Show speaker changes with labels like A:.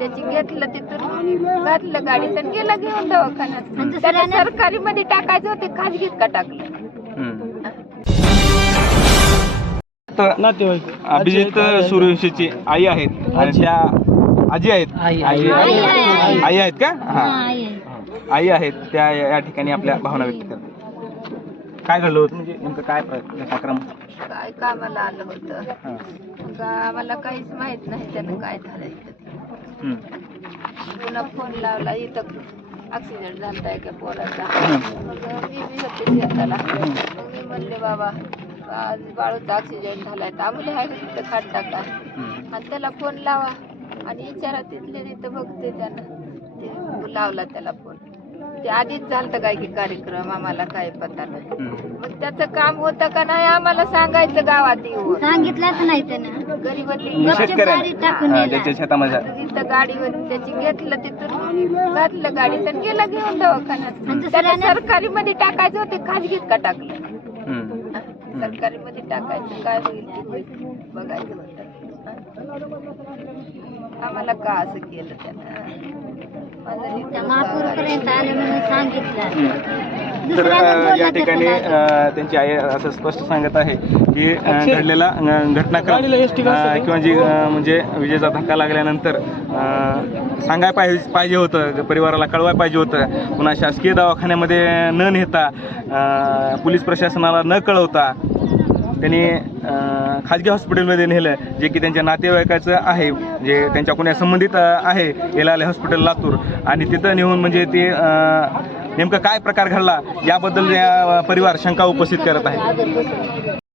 A: त्याची घेतलं तिथून घातलं गाडीत आणि गेलं घेऊन दवाखान्यात. त्याला सरकारी मध्ये टाकायचं होते खाजगीत का टाकलं.
B: तर
C: नातेवाईक
B: अभिजित सूर्यवंशीची आई आहेत. आणि त्या आजी आहेत.
C: आई,
B: आई. आहेत का? हा आई आहेत. त्या या ठिकाणी आपल्या भावना व्यक्त करतात. काय घडलं होतं? म्हणजे नेमकं काय प्र- घटनाक्रम
A: काय कामाला आलं होतं?
B: हा.
A: मग आम्हाला काहीच माहीत नाही त्यानं काय.
B: हम्म.
A: पुन्हा फोन लावला इथं ऍक्सिडेंट झालताय का पोराचा. मग मी बी होते शेताला मग मी म्हणले बाबा आज बाळूचा ऍक्सिडेंट झालाय तर आम्हाला आहे का तिथं खाट टाका. आणि त्याला फोन लावा. आणि विचारा तिथले तिथं बघते त्यानं. ते लावला त्याला फोन. ते आधीच झालतं काय की कार्यक्रम आम्हाला काय पता नाही.
B: हम्म.
A: मग त्याचं काम होतं का नाही आम्हाला सांगायचं गावात येऊन.
D: सांगितलंच नाही त्यानं. गपचूप
B: शेतकऱ्याला
D: गाडीत टाकून
B: हा,
D: नेला.
A: तिथं गाडीवर त्याची घेतलं तिथून घातलं गाडीत आणि गेलं घेऊन दवाखान्यात.
D: आणि
A: त्याला
D: दुसऱ्यानं-
A: सरकारी मध्ये टाकायचं होते खाजगीत का टाकलं?
B: हम्म.
A: सरकारी मध्ये टाकायचं काय होईल ते होईल. बघायचं होतं. आम्हाला का असं केलं त्यानं?
D: त्या
A: लेकरं
D: महापूरपर्यंत आलं म्हणून सांगितलं.
B: तर अ, या ठिकाणी
D: त्याचं
B: अ, त्यांची आई असं स्पष्ट सांगत आहे की अ, घडलेला अ, घटनाक्रम अ. किंवा जी अ, म्हणजे विजेचा धक्का लागल्यानंतर अ, सांगाय पाहिजे पाहिजे होतं परिवाराला कळवाय पाहिजे होतं. पुन्हा शासकीय दवाखान्यामध्ये न नेता अ, पोलीस प्रशासनाला न कळवता त्यांनी खाजगी हॉस्पिटलमध्ये नेलं जे की त्यांच्या नातेवाईकाचं आहे जे त्यांच्या कोण्या संबंधित आहे एलाले हॉस्पिटल लातूर. आणि तिथं नेऊन म्हणजे ते नेमकं काय प्रकार घडला याबद्दल या परिवार शंका उपस्थित करत आहे.